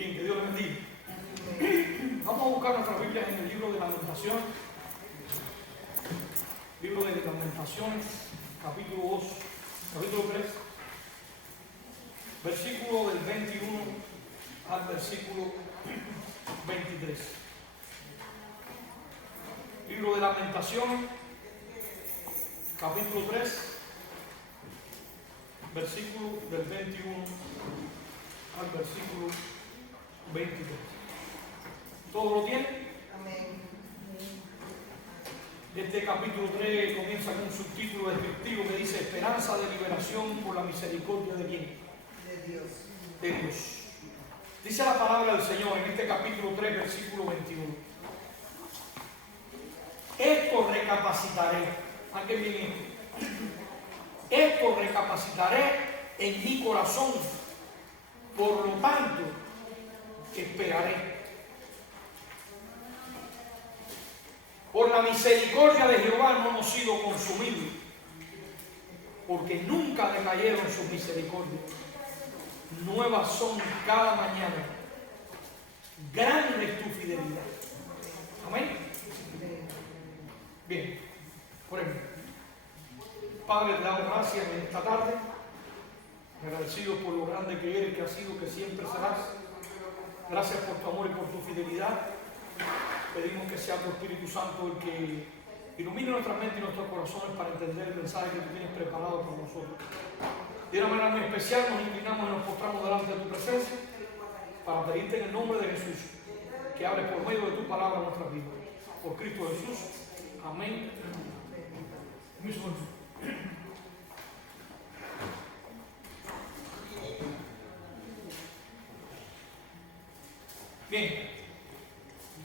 Bien, que Dios les bendiga. Vamos a buscar nuestras Biblias en el libro de Lamentaciones. Libro de Lamentaciones, capítulo 2, capítulo 3, versículo del 21 al versículo 23. Libro de Lamentaciones, capítulo 3, versículo del 21 al versículo 23. ¿Todos lo tienen? Amén. Este capítulo 3 comienza con un subtítulo descriptivo que dice: esperanza de liberación por la misericordia de quién? De Dios. De Dios. Dice la palabra del Señor en este capítulo 3, versículo 21. Esto recapacitaré. ¿Alguien bien esto? Esto recapacitaré en mi corazón. Por lo tanto, esperaré. Por la misericordia de Jehová no hemos sido consumidos, porque nunca decayeron sus misericordias. Nuevas son cada mañana. Grande es tu fidelidad. Amén. Bien, por ejemplo, Padre, te damos gracias en esta tarde, agradecido por lo grande que eres, que has sido, que siempre serás. Gracias por tu amor y por tu fidelidad. Pedimos que sea tu Espíritu Santo el que ilumine nuestra mente y nuestros corazones para entender el mensaje que tú tienes preparado para nosotros. De una manera muy especial nos inclinamos y nos postramos delante de tu presencia para pedirte en el nombre de Jesús que hables por medio de tu palabra en nuestras vidas. Por Cristo Jesús. Amén. Bien,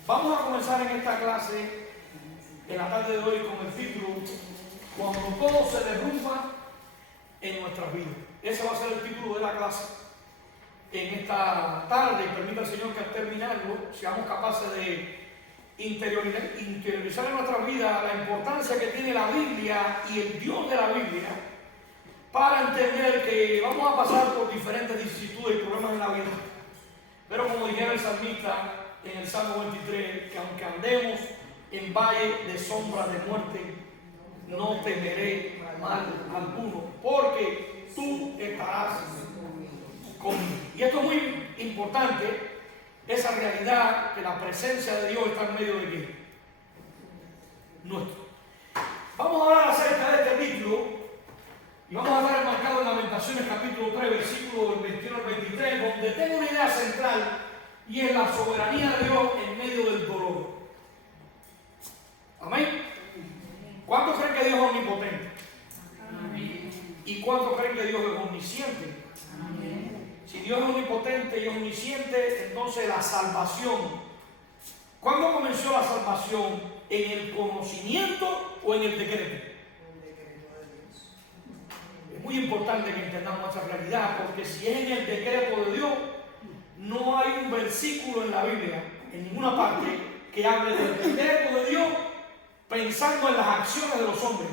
vamos a comenzar en esta clase en la tarde de hoy con el título Cuando todo se derrumba en nuestras vidas. Ese va a ser el título de la clase en esta tarde, y permita el Señor que al terminarlo seamos capaces de interiorizar en nuestra vida la importancia que tiene la Biblia y el Dios de la Biblia, para entender que vamos a pasar por diferentes vicisitudes y problemas en la vida, pero como dijera el salmista en el Salmo 23, que aunque andemos en valle de sombra de muerte, no temeré mal alguno, porque tú estarás conmigo. Y esto es muy importante, esa realidad que la presencia de Dios está en medio de quién? Nuestro. Vamos a hablar acerca de este título y vamos a estar enmarcados en Lamentaciones capítulo 3, versículo del 21 al 23, donde tengo una idea central y es la soberanía de Dios en medio del dolor. Amén. ¿Cuántos creen que Dios es omnipotente? Amén. ¿Y cuántos creen que Dios es omnisciente? Amén. Si Dios es omnipotente y omnisciente, entonces la salvación. ¿Cuándo comenzó la salvación? ¿En el conocimiento o en el decreto? Es muy importante que entendamos esa realidad, porque si es en el decreto de Dios, no hay un versículo en la Biblia, en ninguna parte, que hable del decreto de Dios pensando en las acciones de los hombres.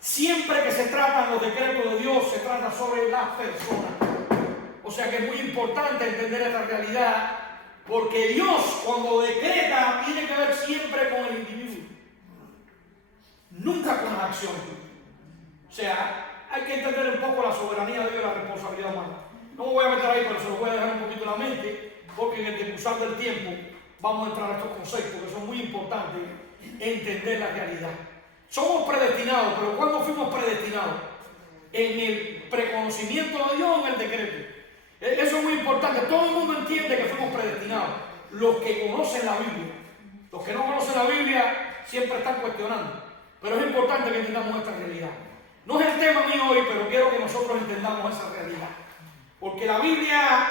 Siempre que se tratan los decretos de Dios, se trata sobre las personas. O sea que es muy importante entender esta realidad, porque Dios cuando decreta tiene que ver siempre con el individuo, nunca con las acciones. O sea, hay que entender un poco la soberanía de Dios y la responsabilidad humana. No me voy a meter ahí, pero se lo voy a dejar un poquito en la mente, porque en el decusar del tiempo vamos a entrar a estos conceptos que son muy importantes, entender la realidad. Somos predestinados, pero ¿cuándo fuimos predestinados? En el preconocimiento de Dios o en el decreto. Eso es muy importante. Todo el mundo entiende que fuimos predestinados. Los que conocen la Biblia. Los que no conocen la Biblia siempre están cuestionando. Pero es importante que entendamos esta realidad. No es el tema mío hoy, pero quiero que nosotros entendamos esa realidad. Porque la Biblia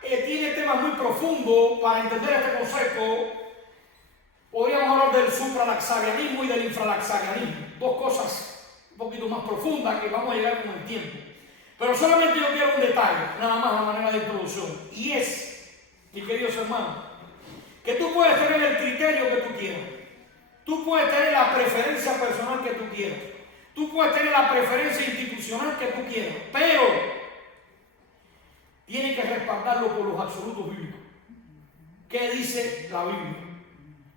tiene temas muy profundos para entender este concepto. Podríamos hablar del supralaxarianismo y del infralaxarianismo. Dos cosas un poquito más profundas que vamos a llegar con el tiempo. Pero solamente yo quiero un detalle, nada más a manera de introducción. Y es, mis queridos hermanos, que tú puedes tener el criterio que tú quieras. Tú puedes tener la preferencia personal que tú quieras. Tú puedes tener la preferencia institucional que tú quieras. Pero tiene que respaldarlo por los absolutos bíblicos. ¿Qué dice la Biblia?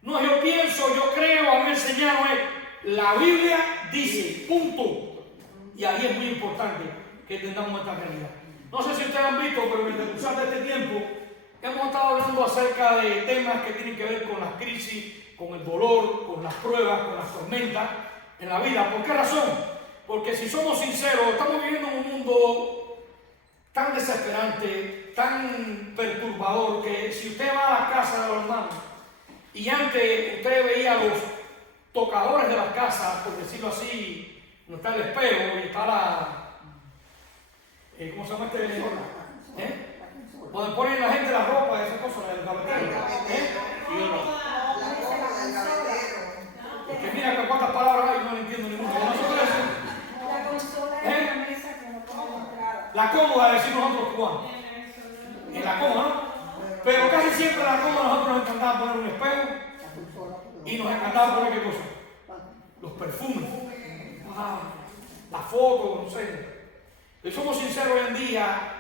No yo pienso, yo creo, a mí me enseñaron la Biblia dice, punto. Y ahí es muy importante que entendamos esta realidad. No sé si ustedes han visto, pero en el curso de este tiempo hemos estado hablando acerca de temas que tienen que ver con las crisis, con el dolor, con las pruebas, con las tormentas en la vida. ¿Por qué razón? Porque si somos sinceros, estamos viviendo en un mundo tan desesperante, tan perturbador, que si usted va a la casa de los hermanos y antes usted veía los tocadores de las casas, por decirlo así, no está el espejo y está la... ¿cómo se llama este? Donde ponen la gente la ropa y esas cosas, el gavetero. Porque mira que cuántas palabras hay, no lo entiendo ninguna. La consola es la mesa que no pone entrada. La cómoda, decimos nosotros cubanos. En la cómoda, ¿no? Pero casi siempre en la cómoda nosotros nos encantaba poner un espejo y nos encantaba poner ¿qué cosa? Los perfumes. La foto, no sé. Y somos sinceros, hoy en día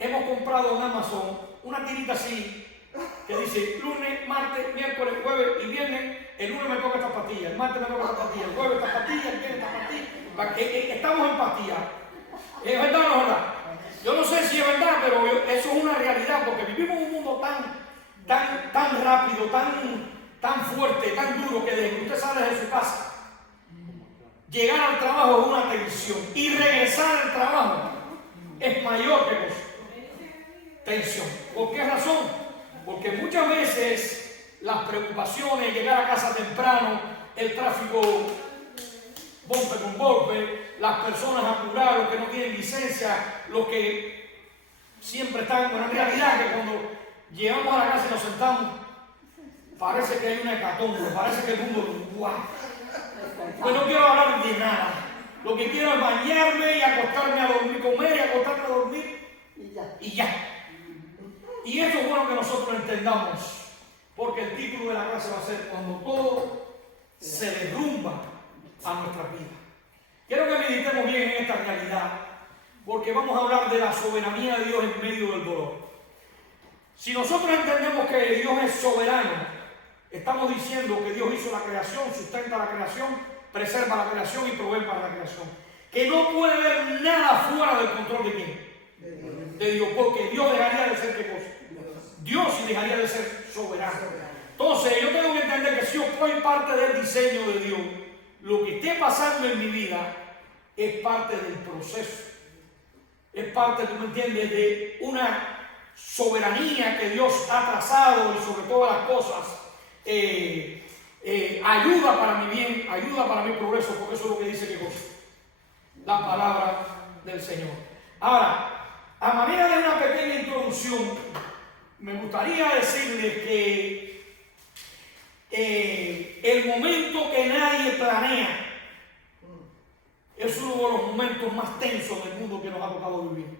hemos comprado en Amazon una tirita así que dice lunes, martes, miércoles, jueves y viernes. El lunes me toca esta pastilla, el martes me toca esta pastilla, el jueves esta pastilla, el viernes esta pastilla. Estamos en pastilla. ¿Es verdad o no es verdad? Yo no sé si es verdad, pero eso es una realidad porque vivimos en un mundo tan rápido, tan fuerte, tan duro que desde que usted sale de su casa, llegar al trabajo es una tensión y regresar al trabajo es mayor que cosa. Tensión. ¿Por qué razón? Porque muchas veces las preocupaciones, llegar a casa temprano, el tráfico golpe con golpe, las personas apuradas, los que no tienen licencia, los que siempre están, bueno, en realidad que cuando llegamos a la casa y nos sentamos, parece que hay una hecatombe, parece que el mundo ¡guau! Pues no quiero hablar de nada. Lo que quiero es bañarme y acostarme a dormir, comer y acostarme a dormir y ya. Y eso es bueno que nosotros entendamos, porque el título de la clase va a ser cuando todo se derrumba a nuestra vida. Quiero que meditemos bien en esta realidad, porque vamos a hablar de la soberanía de Dios en medio del dolor. Si nosotros entendemos que Dios es soberano, estamos diciendo que Dios hizo la creación, sustenta la creación, preserva la creación y provee para la creación. Que no puede haber nada fuera del control de quién. De Dios, porque Dios dejaría de ser ¿qué cosa? Dios dejaría de ser soberano. Entonces yo tengo que entender que si yo soy parte del diseño de Dios, lo que esté pasando en mi vida es parte del proceso. Es parte, tú me entiendes, de una soberanía que Dios ha trazado y sobre todas las cosas ayuda para mi bien, ayuda para mi progreso, porque eso es lo que dice ¿qué cosa? La palabra del Señor. Ahora, a manera de una pequeña introducción, me gustaría decirles que el momento que nadie planea es uno de los momentos más tensos del mundo que nos ha tocado vivir.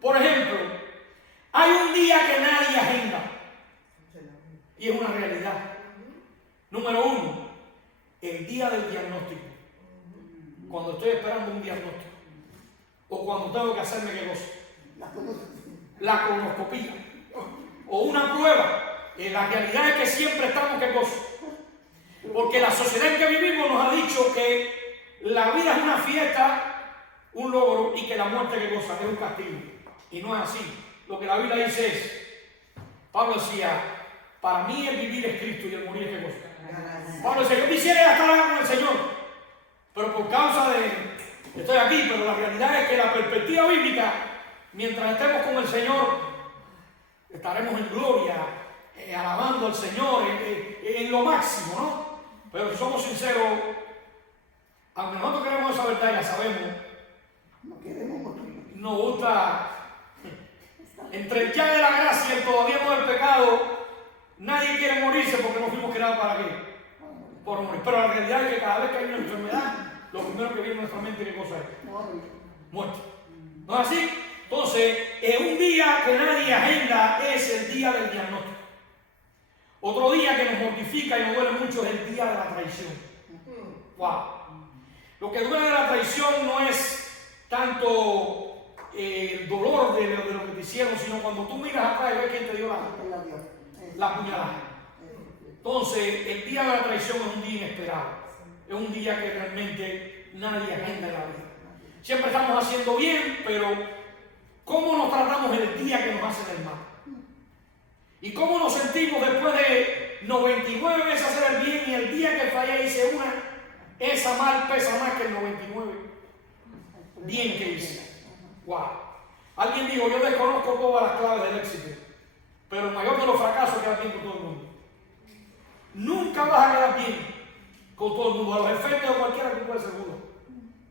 Por ejemplo, hay un día que nadie agenda y es una realidad. Número uno, el día del diagnóstico. Cuando estoy esperando un diagnóstico o cuando tengo que hacerme ¿qué cosa? La colonoscopía o una prueba. La realidad es que siempre estamos ¿qué cosa? Porque la sociedad en que vivimos nos ha dicho que la vida es una fiesta, un logro, y que la muerte ¿qué cosa? Es un castigo. Y no es así. Lo que la Biblia dice es, Pablo decía, para mí el vivir es Cristo y el morir es ¿qué cosa? Pablo decía, yo quisiera estar acá con el Señor, pero por causa de estoy aquí, pero la realidad es que la perspectiva bíblica, mientras estemos con el Señor, estaremos en gloria, alabando al Señor en lo máximo, ¿no? Pero si somos sinceros, aunque nosotros queremos esa verdad, ya sabemos, nos gusta, entre el ya de la gracia y el todavía no del pecado, nadie quiere morirse porque no fuimos creados para qué, por morir. Pero la realidad es que cada vez que hay una enfermedad, lo primero que viene en nuestra mente, ¿qué cosa es? Muerte. ¿No es así? Entonces, un día que nadie agenda es el día del diagnóstico. Otro día que nos mortifica y nos duele mucho es el día de la traición. Wow. Lo que duele de la traición no es tanto el dolor de lo que te hicieron, sino cuando tú miras atrás y ves quién te dio la puñalada. Entonces, el día de la traición es un día inesperado. Es un día que realmente nadie agenda en la vida. Siempre estamos haciendo bien, pero ¿cómo nos tratamos el día que nos hacen el mal? ¿Y cómo nos sentimos después de 99 veces hacer el bien y el día que fallé hice una? Esa mal pesa más que el 99 bien que hice. Wow. Alguien dijo, yo desconozco todas las claves del éxito, pero el mayor de los fracasos es quedar bien con todo el mundo. Nunca vas a quedar bien con todo el mundo, a los efectos de cualquiera que puede ser uno.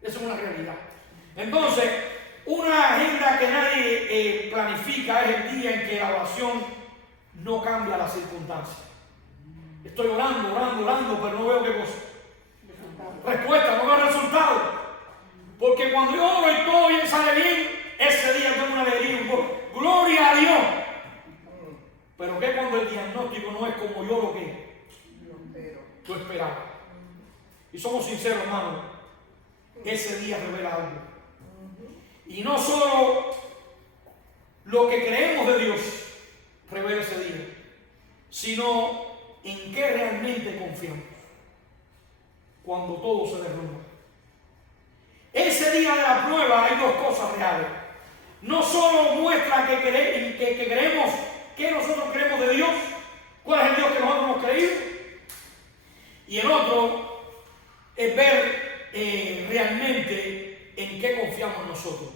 Eso es una realidad. Entonces, una agenda que nadie planifica es el día en que la oración no cambia las circunstancias. Estoy orando, pero no veo qué cosa. Respuesta, no veo resultado. Porque cuando yo oro y todo bien sale bien, ese día tengo una alegría, un gozo. Gloria a Dios. Pero que cuando el diagnóstico no es como yo lo esperaba. Y somos sinceros, hermanos, ese día revela algo. Y no solo lo que creemos de Dios revela ese día, sino en qué realmente confiamos cuando todo se derrumba. Ese día de la prueba hay dos cosas reales. No solo muestra que creemos, que nosotros creemos de Dios, cuál es el Dios que nosotros hemos creído, y el otro es ver realmente en qué confiamos nosotros.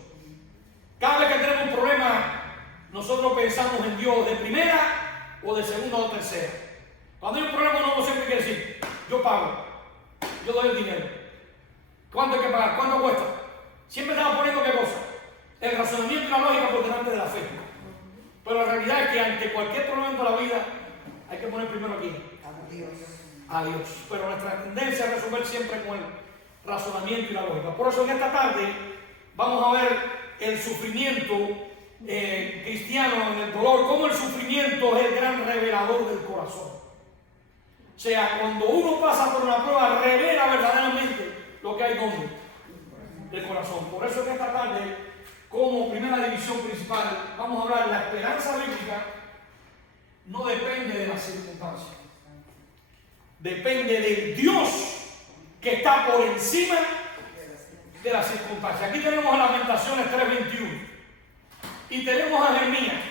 Cada vez que tenemos un problema, nosotros pensamos en Dios de primera o de segunda o tercera. Cuando hay un problema, uno siempre quiere decir, yo pago, yo doy el dinero. ¿Cuánto hay que pagar? ¿Cuánto cuesta? Siempre estamos poniendo qué cosa. El razonamiento y la lógica por delante de la fe. Pero la realidad es que ante cualquier problema de la vida hay que poner primero aquí a Dios. Pero nuestra tendencia es resolver siempre con el razonamiento y la lógica. Por eso en esta tarde vamos a ver el sufrimiento cristiano en el dolor, cómo el sufrimiento es el gran revelador del corazón. O sea, cuando uno pasa por una prueba, revela verdaderamente lo que hay donde del corazón. Por eso que esta tarde, como primera división principal, vamos a hablar de la esperanza bíblica. No depende de las circunstancias, depende del Dios que está por encima de las circunstancias. Aquí tenemos a Lamentaciones 3:21 y tenemos a Jeremías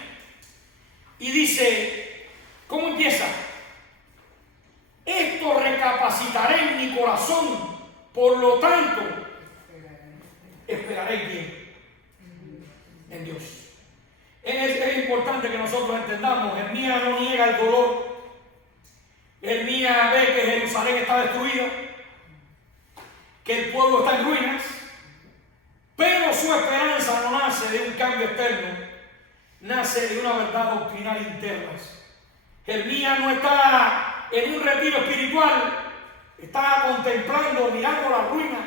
y dice, ¿cómo empieza? Esto recapacitaré en mi corazón, por lo tanto esperaré bien en Dios. Es importante que nosotros entendamos, Jeremías no niega el dolor. Jeremías ve que Jerusalén está destruida, que el pueblo está en ruinas, pero su esperanza no nace de un cambio externo, nace de una verdad doctrinal interna. Jeremías no está en un retiro espiritual, está contemplando, mirando la ruina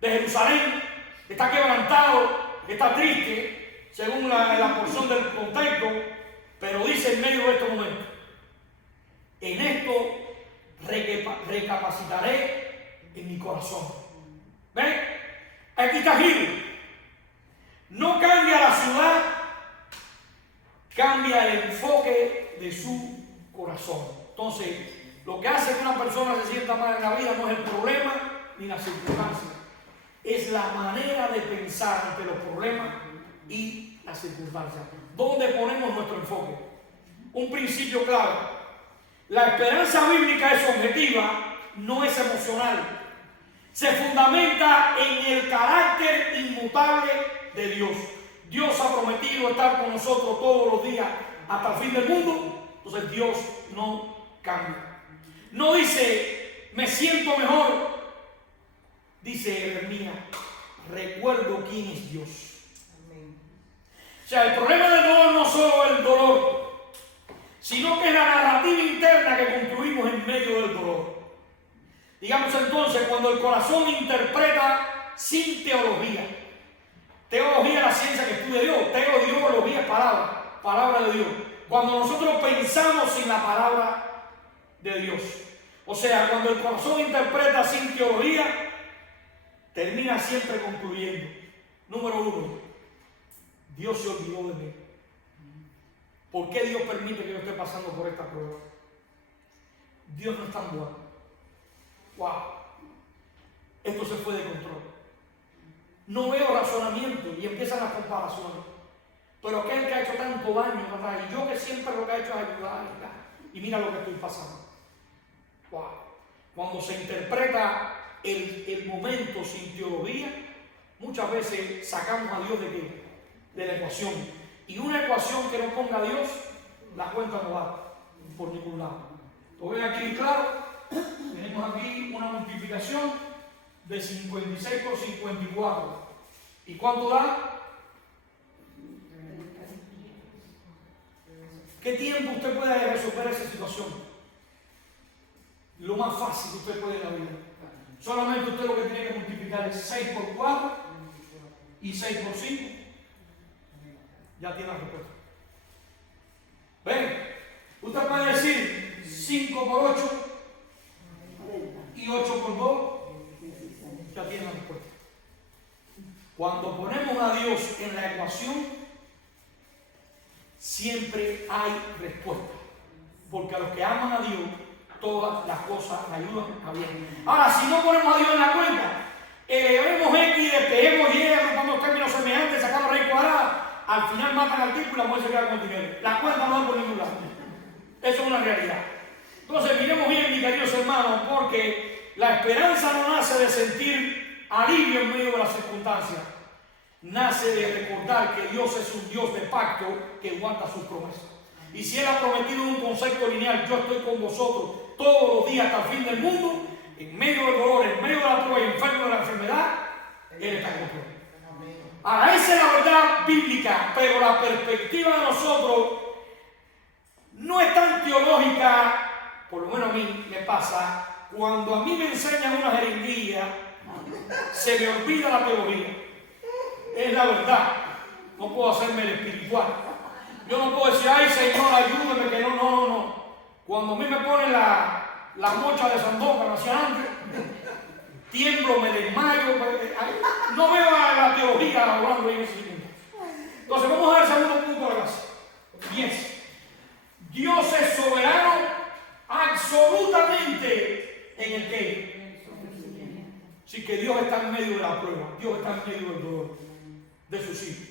de Jerusalén, está quebrantado, está triste, según la porción del contexto, pero dice en medio de este momento, en esto recapacitaré en mi corazón. ¿Ven? Aquí está Giro. No cambia la ciudad, cambia el enfoque de su corazón. Entonces, lo que hace que una persona se sienta mal en la vida no es el problema ni la circunstancia, es la manera de pensar ante los problemas y las circunstancias. ¿Dónde ponemos nuestro enfoque? Un principio clave. La esperanza bíblica es objetiva, no es emocional. Se fundamenta en el carácter inmutable de Dios. Dios ha prometido estar con nosotros todos los días hasta el fin del mundo. Entonces Dios no cambia. No dice, me siento mejor. Dice Jeremías, recuerdo quién es Dios. O sea, el problema del dolor no solo es el dolor, sino que es la narrativa interna que construimos en medio del dolor. Digamos entonces, cuando el corazón interpreta sin teología. Teología es la ciencia que estudia Dios. Teología es palabra de Dios. Cuando nosotros pensamos sin la palabra de Dios. O sea, cuando el corazón interpreta sin teología, termina siempre concluyendo. Número uno, Dios se olvidó de mí. ¿Por qué Dios permite que yo esté pasando por esta prueba? Dios no es tan bueno. Wow. Esto se fue de control. No veo razonamiento y empiezan las comparaciones. Pero aquel que ha hecho tanto daño, ¿verdad? Y yo que siempre lo que he hecho es ayudar, ¿verdad? Y mira lo que estoy pasando. Wow. Cuando se interpreta el momento sin teología, muchas veces sacamos a Dios de qué? De la ecuación. Y una ecuación que no ponga a Dios, la cuenta no va por ningún lado. Lo ven aquí claro. Tenemos aquí una multiplicación de 56 por 54. ¿Y cuánto da? ¿Qué tiempo usted puede resolver esa situación? Lo más fácil que usted puede en la vida. Solamente usted lo que tiene que multiplicar es 6 por 4 y 6 por 5. Ya tiene la respuesta. ¿Ven? Usted puede decir 5 por 8 y 8 por 2. Ya tiene la respuesta. Cuando ponemos a Dios en la ecuación, siempre hay respuesta. Porque a los que aman a Dios, todas las cosas ayudan a bien. Ahora, si no ponemos a Dios en la cuenta, elevemos X, despejemos Y, agrupamos términos semejantes, sacamos raíz cuadrada, al final matan al tipo y la mujer se queda con el dinero. La cuenta no va por ningún lado. Eso es una realidad. Entonces, miremos bien, mis queridos hermanos, porque la esperanza no nace de sentir alivio en medio de las circunstancias. Nace de recordar que Dios es un Dios de pacto que guarda sus promesas. Y si Él ha prometido un concepto lineal, yo estoy con vosotros todos los días hasta el fin del mundo, en medio del dolor, en medio de la prueba y enfermo de la enfermedad, Él está contigo. Ahora, esa es la verdad bíblica, pero la perspectiva de nosotros no es tan teológica. Por lo menos a mí me pasa, cuando a mí me enseñan una jeringuilla, se me olvida la teoría. Es la verdad. No puedo hacerme el espiritual. Yo no puedo decir, ay Señor, ayúdame, que no. Cuando a mí me ponen la mocha de Sandokan hacia adelante, tiemblo, me desmayo, no veo la teología hablando en ese segundo. Entonces vamos a ver el segundo punto de la clase. 10. Dios es soberano absolutamente en el que. Sí, que Dios está en medio de la prueba, Dios está en medio del dolor de sus hijos.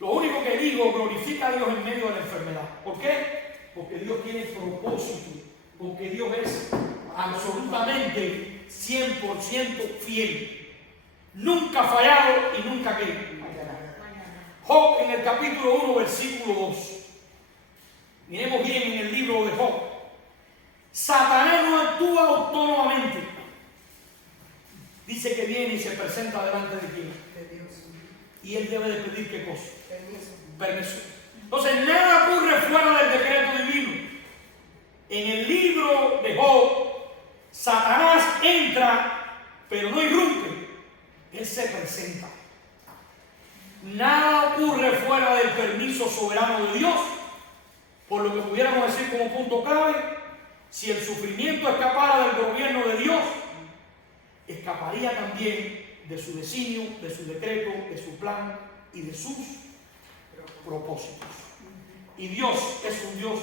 Lo único que digo, glorifica a Dios en medio de la enfermedad. ¿Por qué? Porque Dios tiene propósito, porque Dios es absolutamente 100% fiel. Nunca fallado y nunca qué. Job en el capítulo 1, versículo 2. Miremos bien en el libro de Job. Satanás no actúa autónomamente. Dice que viene y se presenta delante de quién. Y él debe de pedir qué cosa. Permiso. Entonces nada ocurre fuera del decreto divino. En el libro de Job, Satanás entra, pero no irrumpe. Él se presenta. Nada ocurre fuera del permiso soberano de Dios. Por lo que pudiéramos decir como punto clave, si el sufrimiento escapara del gobierno de Dios, escaparía también de su designio, de su decreto, de su plan y de sus propósitos. Y Dios es un Dios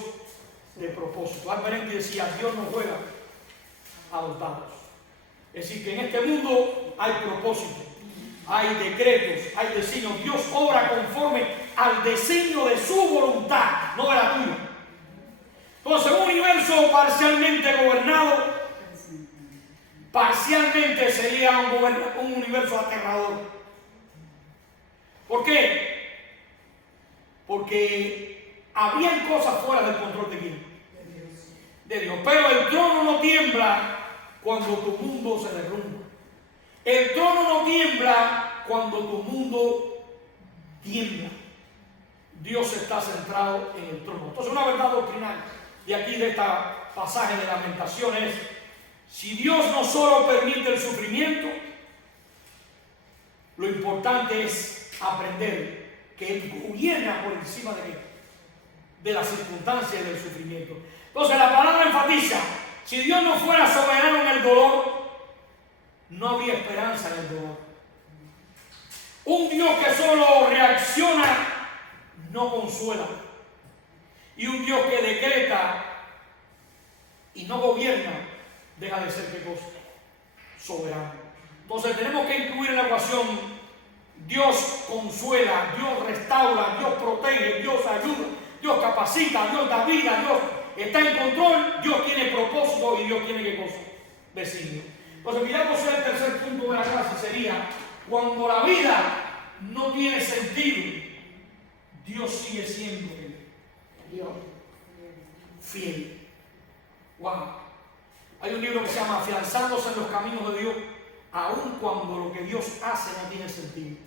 de propósito. Albert decía, Dios no juega a los dados. Es decir, que en este mundo hay propósitos, hay decretos, hay designios. Dios obra conforme al diseño de su voluntad, no de la tuya. Entonces, un universo parcialmente gobernado, parcialmente sería un universo aterrador. ¿Por qué? Porque habrían cosas fuera del control de quién. De Dios. Pero el trono no tiembla cuando tu mundo se derrumba. El trono no tiembla cuando tu mundo tiembla. Dios está centrado en el trono. Entonces, una verdad doctrinal de aquí de este pasaje de Lamentaciones es: si Dios no solo permite el sufrimiento, lo importante es aprender que Él gobierna por encima de las circunstancias y del sufrimiento. Entonces la palabra enfatiza: si Dios no fuera soberano en el dolor, no habría esperanza en el dolor. Un Dios que solo reacciona, no consuela. Y un Dios que decreta y no gobierna, deja de ser, ¿qué cosa? Soberano. Entonces tenemos que incluir en la ecuación: Dios consuela, Dios restaura, Dios protege, Dios ayuda, Dios capacita, Dios da vida, Dios está en control, Dios tiene propósito y Dios tiene, ¿qué cosa? Designio. Entonces miramos el tercer punto de la clase, sería: cuando la vida no tiene sentido, Dios sigue siendo Dios fiel. Wow. Hay un libro que se llama Afianzándose en los caminos de Dios, aun cuando lo que Dios hace no tiene sentido.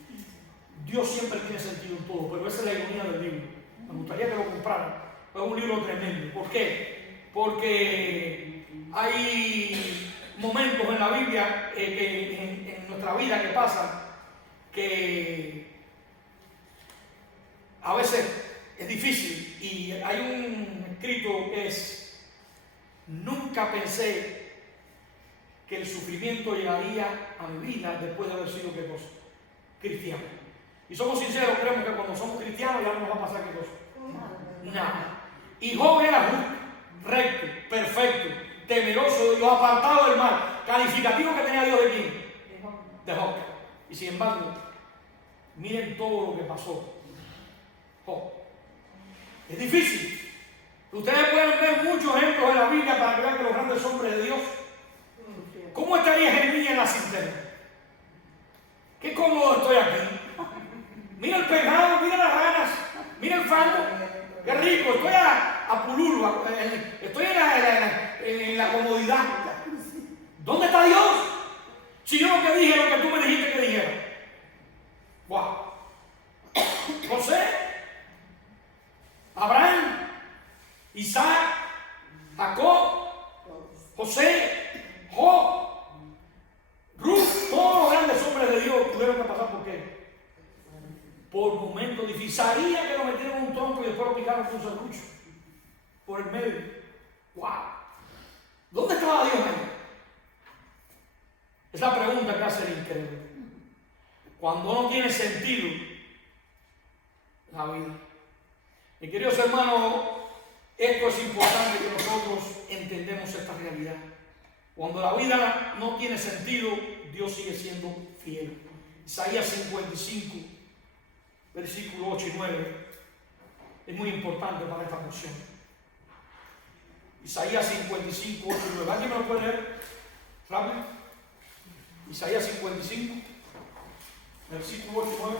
Dios siempre tiene sentido en todo, pero esa es la ironía del libro. Me gustaría que lo compraran. Es un libro tremendo. ¿Por qué? Porque hay momentos en la Biblia, en nuestra vida, que pasan, que a veces es difícil. Y hay un escrito que es: nunca pensé que el sufrimiento llegaría a mi vida después de haber sido, ¿qué cosa? Cristiano. Y somos sinceros, creemos que cuando somos cristianos ya no nos va a pasar, ¿qué cosa? Nada. Y Job era justo, recto, perfecto, temeroso de Dios, apartado del mal. Calificativo que tenía Dios, ¿de quién? De Job. Y sin embargo, miren todo lo que pasó Job. Es difícil. Ustedes pueden ver muchos ejemplos en la Biblia para que vean que los grandes hombres de Dios. ¿Cómo estaría Jeremías en la cisterna? Qué cómodo estoy aquí. Mira el pecado, mira las ranas, mira el fango. Qué rico, estoy a pululo, estoy en la comodidad. ¿Dónde está Dios? Si yo lo que dije, lo que tú me dijiste que dijera. Wow. José, Abraham, Isaac, Jacob, José, Job, Ruth, todos los grandes hombres de Dios tuvieron que pasar por qué? Por momentos difíciles. Sabía que lo metieron en un tronco y después lo picaron con un serrucho por el medio. ¡Wow! ¿Dónde estaba Dios ahí? Es la pregunta que hace el incrédulo. Cuando no tiene sentido la vida. Mis queridos hermanos, esto es importante que nosotros entendamos esta realidad. Cuando la vida no tiene sentido, Dios sigue siendo fiel. Isaías 55, versículos 8 y 9, es muy importante para esta porción. Isaías 55, 8 y 9. ¿Alguien me lo puede leer? Rápido. Isaías 55, versículo 8 y 9.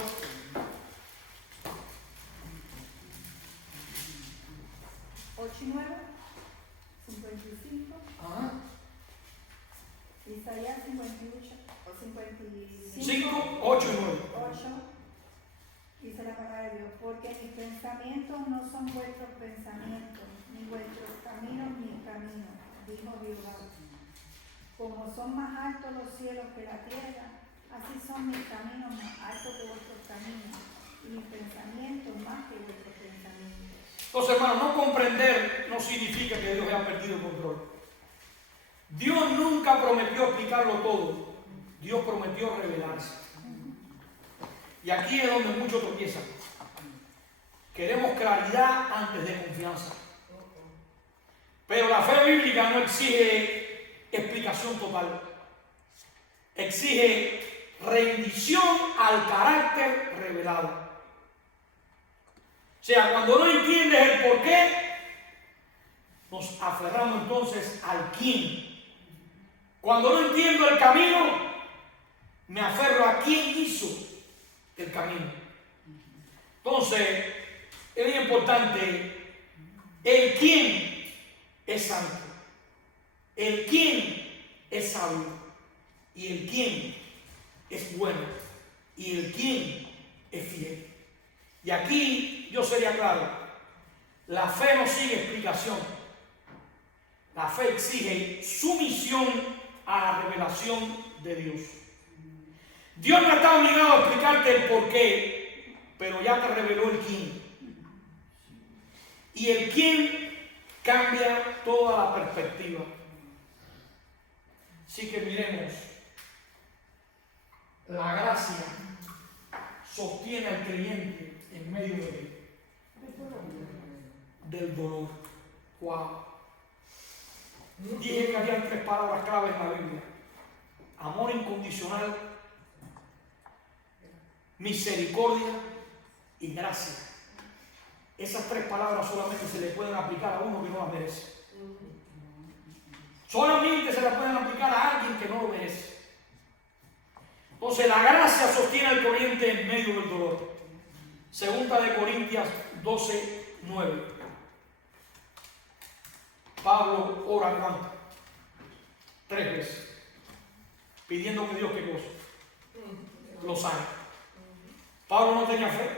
8 y 9, 55. Ajá. Isaías 58, o 55. 5, 8 y 9. 8. Dice la palabra de Dios: porque mis pensamientos no son vuestros pensamientos, ni vuestros caminos mis caminos, dijo Jehová. Como son más altos los cielos que la tierra, así son mis caminos más altos que vuestros caminos, y mis pensamientos más que vuestros pensamientos. Entonces, hermanos, no comprender no significa que Dios haya perdido el control. Dios nunca prometió explicarlo todo. Dios prometió revelarse. Y aquí es donde muchos tropiezan. Queremos claridad antes de confianza. Pero la fe bíblica no exige explicación total. Exige rendición al carácter revelado. O sea, cuando no entiendes el por qué, nos aferramos entonces al quién. Cuando no entiendo el camino, me aferro a quién hizo el camino. Entonces, es muy importante: el quién es santo, el quién es sabio, y el quién es bueno, y el quién es fiel. Y aquí yo sería claro: la fe no sigue explicación, la fe exige sumisión a la revelación de Dios. Dios no está obligado a explicarte el por qué, pero ya te reveló el quién. Y el quién cambia toda la perspectiva. Así que miremos la gracia sostiene al creyente en medio del dolor. Wow. Dije que había 3 palabras claves en la Biblia: amor incondicional, misericordia y gracia. Esas 3 palabras solamente se le pueden aplicar a uno que no las merece. Solamente se las pueden aplicar a alguien que no lo merece. Entonces la gracia sostiene al creyente en medio del dolor. Segunda de Corintios 12:9. Pablo ora cuánto? 3 veces, pidiendo que Dios qué cosa lo sane. Pablo no tenía fe.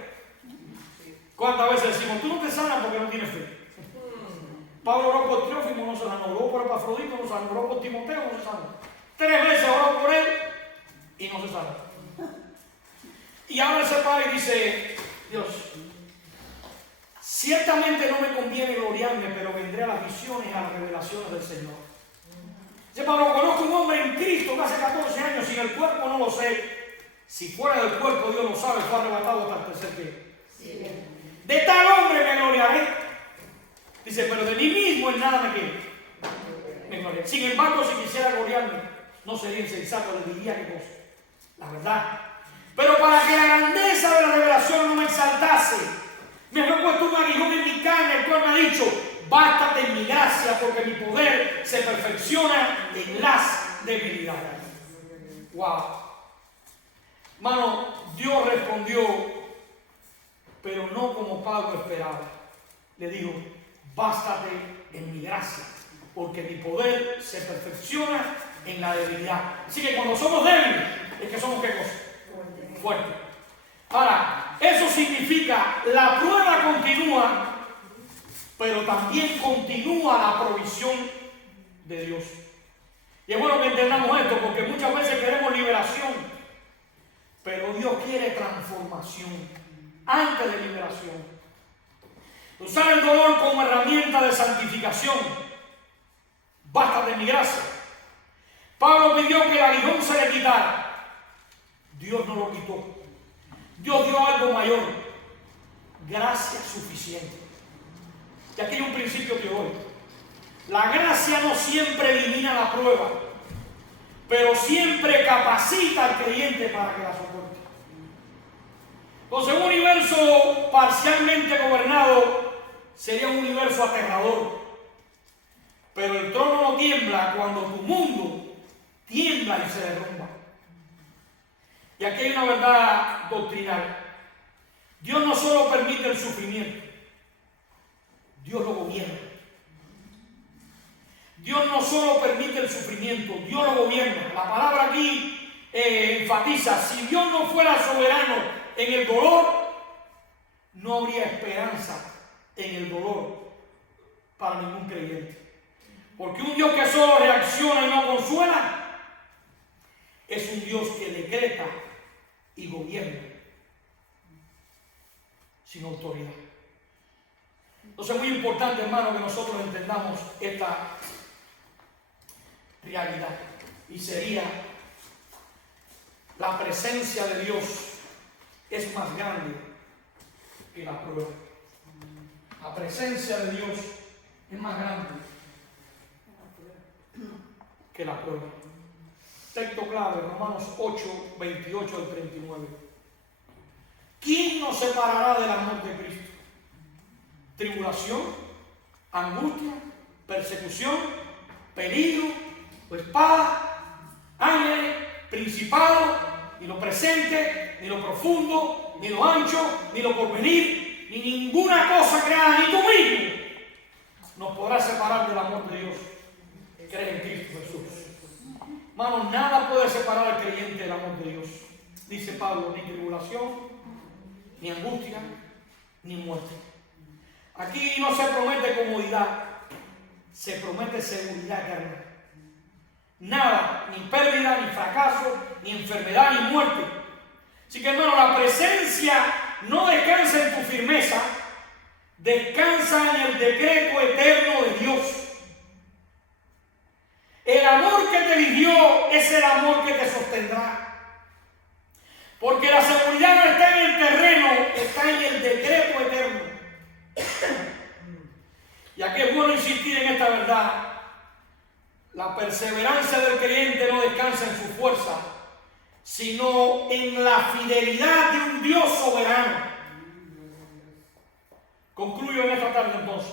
¿Cuántas veces decimos, tú no te sanas porque no tienes fe? Pablo oró por Trófimo, no se sanó. Oró por Epafrodito, no se sanó. Oró por Timoteo, no se sanó. 3 veces oró por él y no se sanó. Y ahora se para y dice, Dios, ciertamente no me conviene gloriarme, pero vendré a las visiones y a las revelaciones del Señor. Dice Pablo, conozco un hombre en Cristo que hace 14 años, sin el cuerpo no lo sé. Si fuera del cuerpo, Dios lo sabe, fue arrebatado hasta el tercer día. De tal hombre me gloriaré. Dice, pero de mí mismo en nada me gloriaré. Sin embargo, si quisiera gloriarme, no sería insensato, le diría qué cosa. La verdad. Pero para que la grandeza de la revelación no me exaltase, me he puesto un aguijón en mi carne, el cual me ha dicho, bástate en mi gracia, porque mi poder se perfecciona en las debilidades. Wow. Hermano, Dios respondió, pero no como Pablo esperaba. Le dijo, bástate en mi gracia, porque mi poder se perfecciona en la debilidad. Así que cuando somos débiles, es que somos ¿qué cosa? Fuertes. Ahora, eso significa la prueba continúa, pero también continúa la provisión de Dios. Y es bueno que entendamos esto, porque muchas veces queremos liberación, pero Dios quiere transformación antes de liberación. Usar el dolor como herramienta de santificación. Bástate en mi gracia. Pablo pidió que el aguijón se le quitara. Dios no lo quitó. Dios dio algo mayor. Gracia suficiente. Y aquí hay un principio teórico. La gracia no siempre elimina la prueba, pero siempre capacita al creyente para que la soporte. Entonces, un universo parcialmente gobernado sería un universo aterrador. Pero el trono no tiembla cuando tu mundo tiembla y se derrumba. Y aquí hay una verdad doctrinal. Dios no solo permite el sufrimiento, Dios lo gobierna. Dios no solo permite el sufrimiento, Dios lo gobierna. La palabra aquí enfatiza, si Dios no fuera soberano en el dolor, no habría esperanza en el dolor para ningún creyente. Porque un Dios que solo reacciona y no consuela es un Dios que decreta y gobierna sin autoridad. Entonces es muy importante, hermano, que nosotros entendamos esta realidad. Y sería, la presencia de Dios es más grande que la prueba. La presencia de Dios es más grande que la prueba. Texto clave, Romanos 8, 28 al 39. ¿Quién nos separará del amor de Cristo? ¿Tribulación, angustia, persecución, peligro o espada, ángeles, principados, ni lo presente, ni lo profundo, ni lo ancho, ni lo porvenir, ni ninguna cosa creada, ni tú mismo, nos podrá separar del amor de Dios que cree en Cristo Jesús? Hermanos, nada puede separar al creyente del amor de Dios. Dice Pablo, ni tribulación, ni angustia, ni muerte. Aquí no se promete comodidad, se promete seguridad eterna. Nada, ni pérdida, ni fracaso, ni enfermedad, ni muerte. Así que, hermano, la presencia no descansa en tu firmeza, descansa en el decreto eterno de Dios. El amor que te eligió es el amor que te sostendrá. Porque la seguridad no está en el terreno, está en el decreto eterno. Y aquí es bueno insistir en esta verdad. La perseverancia del creyente no descansa en su fuerza, sino en la fidelidad de un Dios soberano. Concluyo en esta tarde entonces.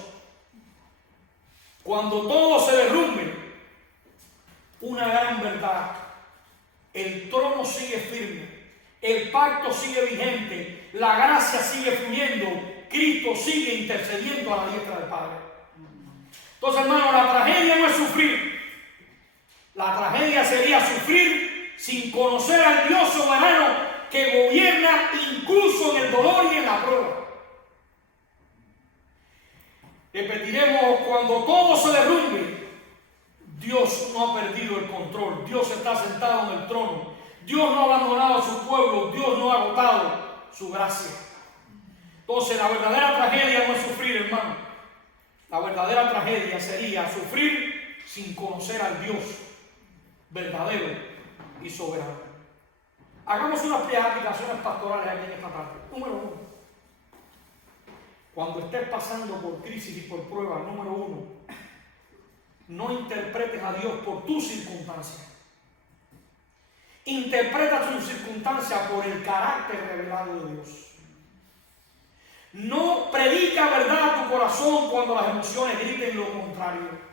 Cuando todo se derrumbe, una gran verdad: el trono sigue firme, el pacto sigue vigente, la gracia sigue fluyendo, Cristo sigue intercediendo a la diestra del Padre. Entonces, hermano, la tragedia no es sufrir. La tragedia sería sufrir sin conocer al Dios soberano que gobierna incluso en el dolor y en la prueba. Repetiremos: cuando todo se derrumbe, Dios no ha perdido el control. Dios está sentado en el trono. Dios no ha abandonado a su pueblo. Dios no ha agotado su gracia. Entonces, la verdadera tragedia no es sufrir, hermano. La verdadera tragedia sería sufrir sin conocer al Dios verdadero y soberano. Hagamos unas aplicaciones pastorales aquí en esta parte. Número 1. Cuando estés pasando por crisis y por pruebas, número 1, no interpretes a Dios por tus circunstancias. Interpreta tus circunstancias por el carácter revelado de Dios. No predica verdad a tu corazón cuando las emociones griten lo contrario.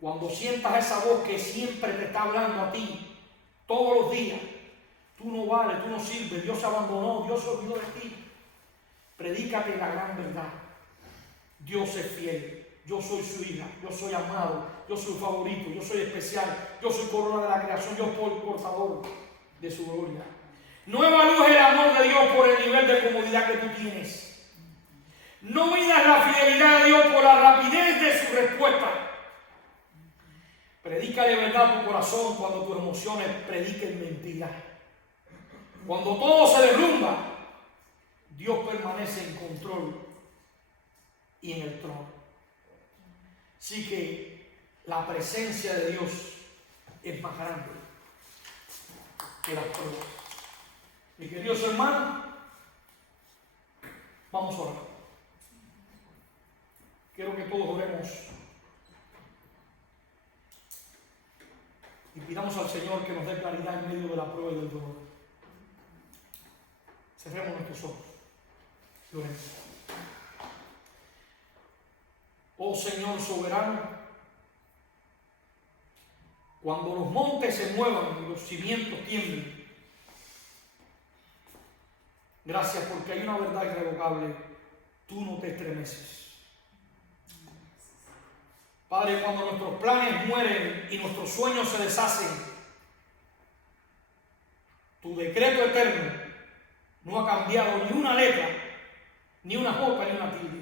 Cuando sientas esa voz que siempre te está hablando a ti, todos los días: tú no vales, tú no sirves, Dios se abandonó, Dios se olvidó de ti. Predícate la gran verdad: Dios es fiel, yo soy su hija, yo soy amado, yo soy favorito, yo soy especial, yo soy corona de la creación, yo soy portador de su gloria. No evalúes el amor de Dios por el nivel de comodidad que tú tienes. No midas la fidelidad de Dios por la rapidez de su respuesta. Predícale verdad a tu corazón cuando tus emociones prediquen mentira. Cuando todo se derrumba, Dios permanece en control y en el trono. Así que la presencia de Dios es más grande que las pruebas. Mis queridos hermanos, vamos a orar. Quiero que todos oremos y pidamos al Señor que nos dé claridad en medio de la prueba y del dolor. Cerremos nuestros ojos. Oremos. Oh Señor soberano, cuando los montes se muevan y los cimientos tiemblen, gracias porque hay una verdad irrevocable: tú no te estremeces. Padre, cuando nuestros planes mueren y nuestros sueños se deshacen, tu decreto eterno no ha cambiado ni una letra, ni una jota, ni una tilde.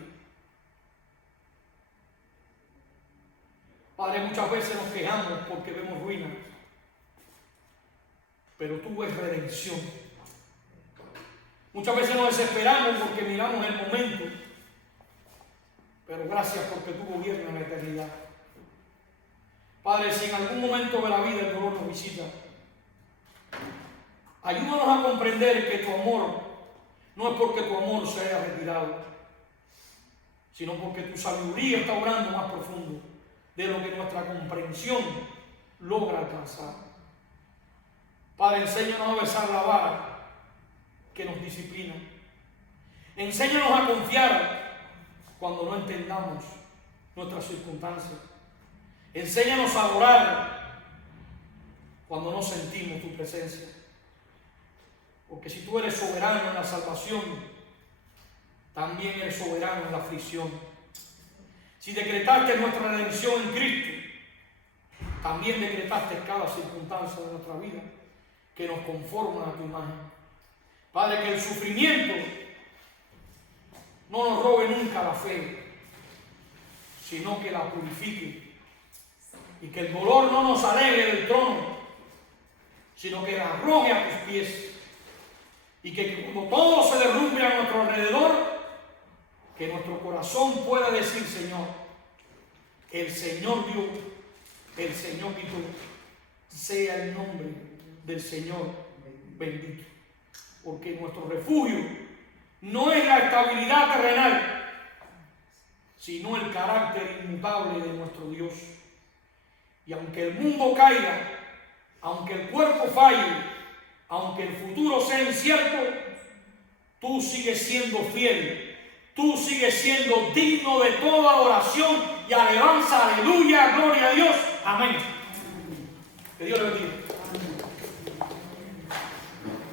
Padre, muchas veces nos quejamos porque vemos ruinas, pero tú ves redención. Muchas veces nos desesperamos porque miramos el momento, pero gracias porque tú gobiernas la eternidad. Padre, si en algún momento de la vida el dolor nos visita, ayúdanos a comprender que tu amor no es porque tu amor se haya retirado, sino porque tu sabiduría está obrando más profundo de lo que nuestra comprensión logra alcanzar. Padre, enséñanos a besar la vara que nos disciplina. Enséñanos a confiar cuando no entendamos nuestras circunstancias. Enséñanos a orar cuando no sentimos tu presencia. Porque si tú eres soberano en la salvación, también eres soberano en la aflicción. Si decretaste nuestra redención en Cristo, también decretaste cada circunstancia de nuestra vida que nos conforman a tu imagen. Padre, que el sufrimiento no nos robe nunca la fe, sino que la purifique. Y que el dolor no nos aleje del trono, sino que la arroje a tus pies. Y que cuando todo se derrumbe a nuestro alrededor, que nuestro corazón pueda decir: Señor, el Señor dio, el Señor quitó, sea el nombre del Señor bendito. Porque nuestro refugio no es la estabilidad terrenal, sino el carácter inmutable de nuestro Dios. Y aunque el mundo caiga, aunque el cuerpo falle, aunque el futuro sea incierto, tú sigues siendo fiel, tú sigues siendo digno de toda oración y alabanza. Aleluya, gloria a Dios, amén. Que Dios le bendiga.